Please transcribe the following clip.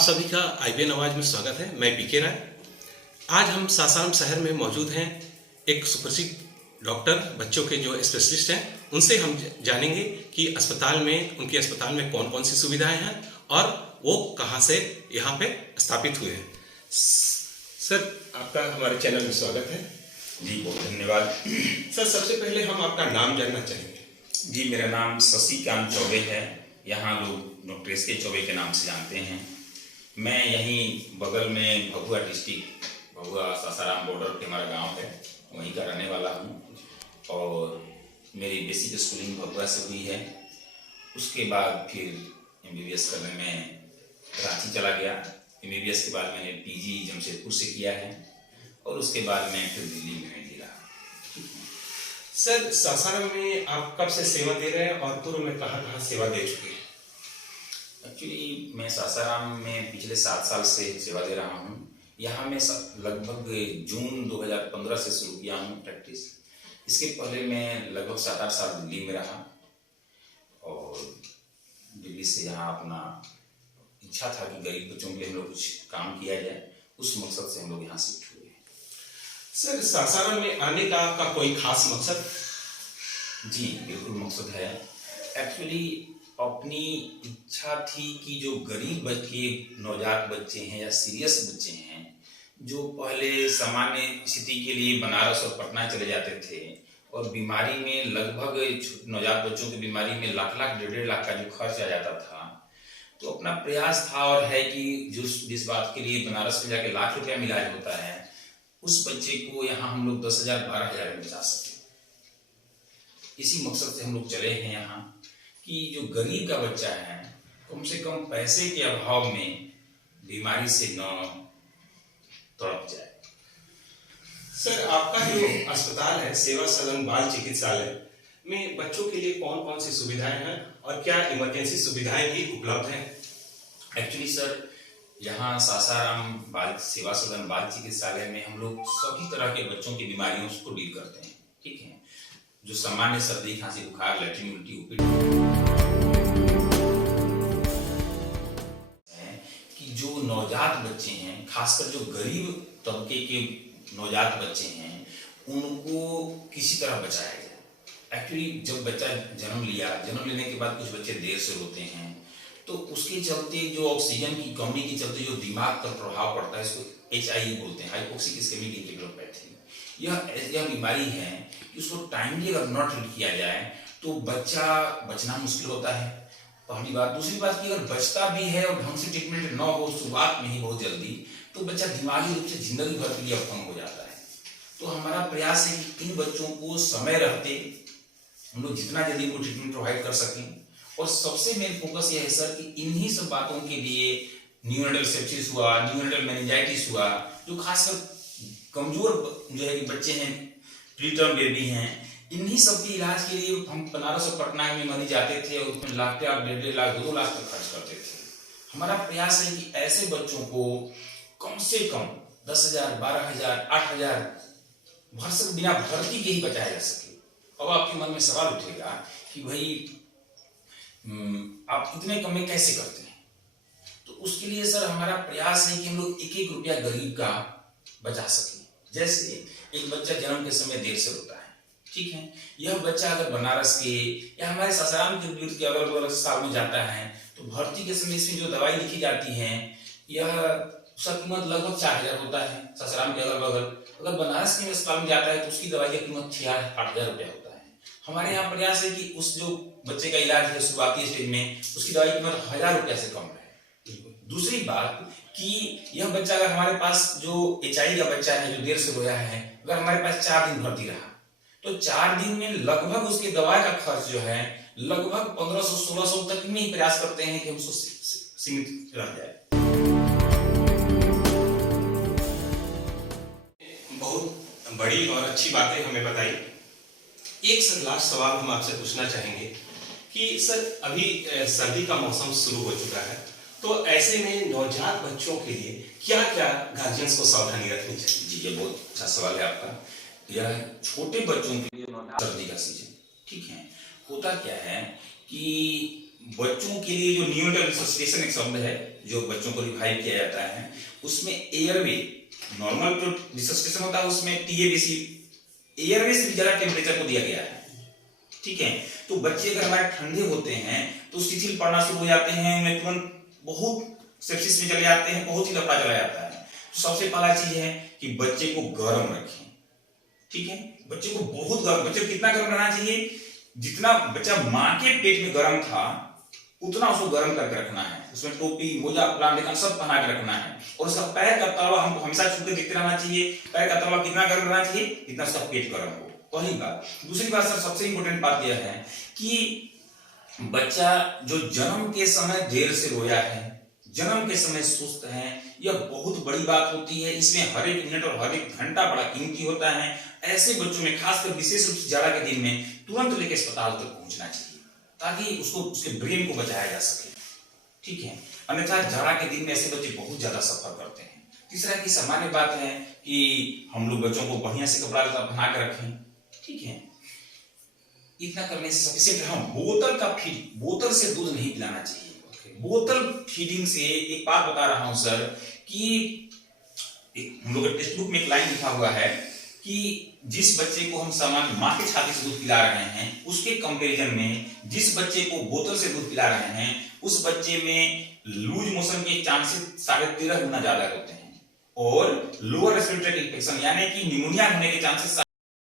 सभी का आईबीएन आवाज में स्वागत है। मैं पीके राय। आज हम सासाराम शहर में मौजूद हैं। एक सुप्रसिद्ध डॉक्टर, बच्चों के जो स्पेशलिस्ट हैं, उनसे हम जानेंगे कि उनके अस्पताल में कौन कौन सी सुविधाएं हैं और वो कहाँ से यहाँ पे स्थापित हुए हैं। सर, आपका हमारे चैनल में स्वागत है। जी, बहुत धन्यवाद। सर, सबसे पहले हम आपका नाम जानना चाहेंगे। जी, मेरा नाम शशिकांत चौबे है। यहाँ लोग डॉक्टर एस के चौबे के नाम से जानते हैं। मैं यहीं बगल में भभुआ डिस्ट्रिक्ट, भभुआ सासाराम बॉर्डर पे हमारा गांव है, वहीं का रहने वाला हूँ। और मेरी बेसिक स्कूलिंग भभुआ से हुई है। उसके बाद फिर MBBS करने में रांची चला गया। MBBS के बाद मैंने PG जमशेदपुर से किया है और उसके बाद मैं फिर दिल्ली में गिरा। सर, सासाराम में आप कब से सेवा दे रहे हैं और पूर्व में कहाँ कहाँ सेवा दे चुके हैं? एक्चुअली मैं सासाराम में पिछले 7 साल से सेवा दे रहा हूँ। यहाँ मैं लगभग जून 2015 से शुरू किया हूँ प्रैक्टिस। इसके पहले मैं लगभग 7-8 साल दिल्ली में रहा और दिल्ली से यहाँ अपना इच्छा था कि गरीब बच्चों के लिए हम लोग कुछ काम किया जाए। उस मकसद से हम लोग यहाँ शिफ्ट हुए। सर, सासाराम में आने का आपका कोई खास मकसद? जी, बिल्कुल मकसद है। एक्चुअली अपनी इच्छा थी कि जो गरीब बच्चे, नवजात बच्चे हैं या सीरियस बच्चे हैं, जो पहले सामान्य स्थिति के लिए बनारस और पटना चले जाते थे और बीमारी में लगभग नवजात बच्चों की बीमारी में लाख 1.5 लाख का जो खर्च आ जाता था, तो अपना प्रयास था और है कि जिस बात के लिए बनारस में जाके लाख रुपया में इलाज होता है, उस बच्चे को यहाँ हम लोग 10,000 12,000 में बचा सके। इसी मकसद से हम लोग चले हैं यहाँ कि जो गरीब का बच्चा है कम से कम पैसे के अभाव में बीमारी से न तड़प जाए। सर, आपका जो अस्पताल है सेवा सदन बाल चिकित्सालय में बच्चों के लिए कौन कौन सी सुविधाएं हैं और क्या इमरजेंसी सुविधाएं भी उपलब्ध हैं? एक्चुअली सर, यहाँ सासाराम बाल सेवा सदन बाल चिकित्सालय में हम लोग सभी तरह के बच्चों की बीमारियों को डील करते हैं। ठीक है, जो सामान्य सर्दी, खांसी, बुखार, लैट्रिन, उल्टी, कि जो नवजात बच्चे हैं, खासकर जो गरीब तबके के नवजात बच्चे हैं, उनको किसी तरह बचाया जाए। एक्चुअली जब बच्चा जन्म लेने के बाद कुछ बच्चे देर से रोते हैं, तो उसके चलते जो ऑक्सीजन की कमी के चलते जो दिमाग पर प्रभाव पड़ता है, इसको HIE बोलते हैं, हाइपोक्सिक इस्केमिक इंटेग्रोपैथी। यह बीमारी है कि उसको टाइमली अगर नॉट ट्रीट किया जाए तो बच्चा बचना मुश्किल होता है, पहली बात। दूसरी बात कि अगर बचता भी है और ढंग से ट्रीटमेंट न हो शुरुआत में ही बहुत जल्दी, तो बच्चा दिमागी रूप से जिंदगी भर के लिए अपंग हो जाता है। तो हमारा प्रयास है कि इन बच्चों को समय रहते हम लोग जितना जल्दी उनको ट्रीटमेंट प्रोवाइड कर सकें। और सबसे मेन फोकस यह है सर कि इन्हीं सब बातों के लिए न्यूनेटल सेप्सिस हुआ, न्यूनेटल मेनिंजाइटिस हुआ, जो खासकर कमजोर जो है कि बच्चे हैं, प्रीटर्म बेबी हैं, इन्हीं सब के इलाज के लिए हम बनारस और पटना में मरीज जाते थे और उसमें लाख 1.5 लाख 2 लाख तक खर्च करते थे। हमारा प्रयास है कि ऐसे बच्चों को कम से कम 10,000 12,000 8,000 बिना भर्ती के ही बचाया जा सके। अब आपके मन में सवाल उठेगा कि भाई आप इतने कम में कैसे करते हैं? तो उसके लिए सर हमारा प्रयास है कि हम लोग 1-1 रुपया गरीब का बचा सकें। जैसे एक बच्चा जन्म के समय देर से रोता है, ठीक है, यह बच्चा अगर बनारस के या हमारे सासाराम के विरुद्ध के अगर वो अस्पताल में जाता है तो भर्ती के समय इसमें जो दवाई लिखी जाती है, यह उसका कीमत लगभग 4,000 होता है सासाराम के अगल बगल। अगर बनारस के अस्पताल में जाता है तो उसकी दवाई की कीमत 6,000-8,000 रुपया होता है। हमारे यहाँ प्रयास है कि उस जो बच्चे का इलाज है शुरुआती स्टेज में, उसकी दवाई की कीमत 1,000 रुपया से कम है। दूसरी बात कि यह बच्चा अगर हमारे पास जो HIE का बच्चा है जो देर से रोया है, अगर हमारे पास 4 दिन भर्ती रहा तो 4 दिन में लगभग उसके दवाई का खर्च जो है लगभग 1,500-1,600 तक में ही प्रयास करते हैं कि हम उसको सीमित रह जाए। बहुत बड़ी और अच्छी बातें हमें बताई। एक सर लास्ट सवाल हम आपसे पूछना चाहेंगे कि सर अभी सर्दी का मौसम शुरू हो चुका है, तो ऐसे में नवजात बच्चों के लिए क्या क्या गार्जियंस को सावधानी रखनी चाहिए? जी, ये बहुत अच्छा सवाल है आपका। यह छोटे बच्चों के लिए सर्दी का सीजन, ठीक है, होता क्या है कि बच्चों के लिए जो न्यूनेटल रिसोसिएशन एक शब्द है जो बच्चों को रिवाइव किया जाता है, उसमें एयरवे, नॉर्मल जो रिसोसिएशन होता है उसमें टीएबीसी, एयरवे से भी ज्यादा टेम्परेचर को दिया गया है। ठीक है, तो बच्चे अगर हमारे ठंडे होते हैं तो शिथिल पड़ना शुरू हो जाते हैं, उन्हें तुरंत बहुत सेप्सिस में चले जाते हैं, बहुत ही लफड़ा चला जाता है। तो सबसे पहला चीज है कि बच्चे को गर्म रखें। ठीक है, बच्चे को बहुत गर्म, बच्चे को कितना गर्म रहना चाहिए, जितना बच्चा माँ के पेट में गर्म था उतना उसको गर्म करके रखना है। उसमें टोपी, मोजा, प्लांट सब पहना के रखना है। और उसका पैर का तलवा हमको हमेशा छू के देखते रहना चाहिए, पैर का तलवा कितना गर्म रहना चाहिए, इतना उसका पेट गर्म हो। पहली बात। दूसरी बात सर, सबसे इंपॉर्टेंट बात यह है कि बच्चा जो जन्म के समय देर से रोया है, जन्म के समय सुस्त है, यह बहुत बड़ी बात होती है। इसमें हर एक मिनट और हर एक घंटा बड़ा कीमती होता है। ऐसे बच्चों में खासकर विशेष रूप से जाड़ा के दिन में तुरंत लेकर अस्पताल तक पहुंचना चाहिए ताकि उसको, उसके ब्रेन को बचाया जा सके। ठीक है, अन्यथा जाड़ा के दिन में ऐसे बच्चे बहुत ज्यादा सफर करते हैं। तीसरा की सामान्य बात है कि हम लोग बच्चों को बढ़िया से कपड़ा पहना के रखें। ठीक है, इतना करने से सफिशिएंट है। हम बोतल से दूध नहीं पिलाना चाहिए। बोतल फीडिंग से एक बात बता रहा हूं सर कि हम लोग टेक्स्ट बुक में एक लाइन लिखा हुआ है कि जिस बच्चे को हम सामान्य माँ के छाती से दूध पिला रहे हैं उसके कंपैरिजन में जिस बच्चे को बोतल से दूध पिला रहे हैं उस बच्चे में लूज मोशन के चांसेस 13.5 गुना ज्यादा होते हैं और लोअर रेस्पिरेटरी इन्फेक्शन यानी कि निमोनिया होने के चांसेस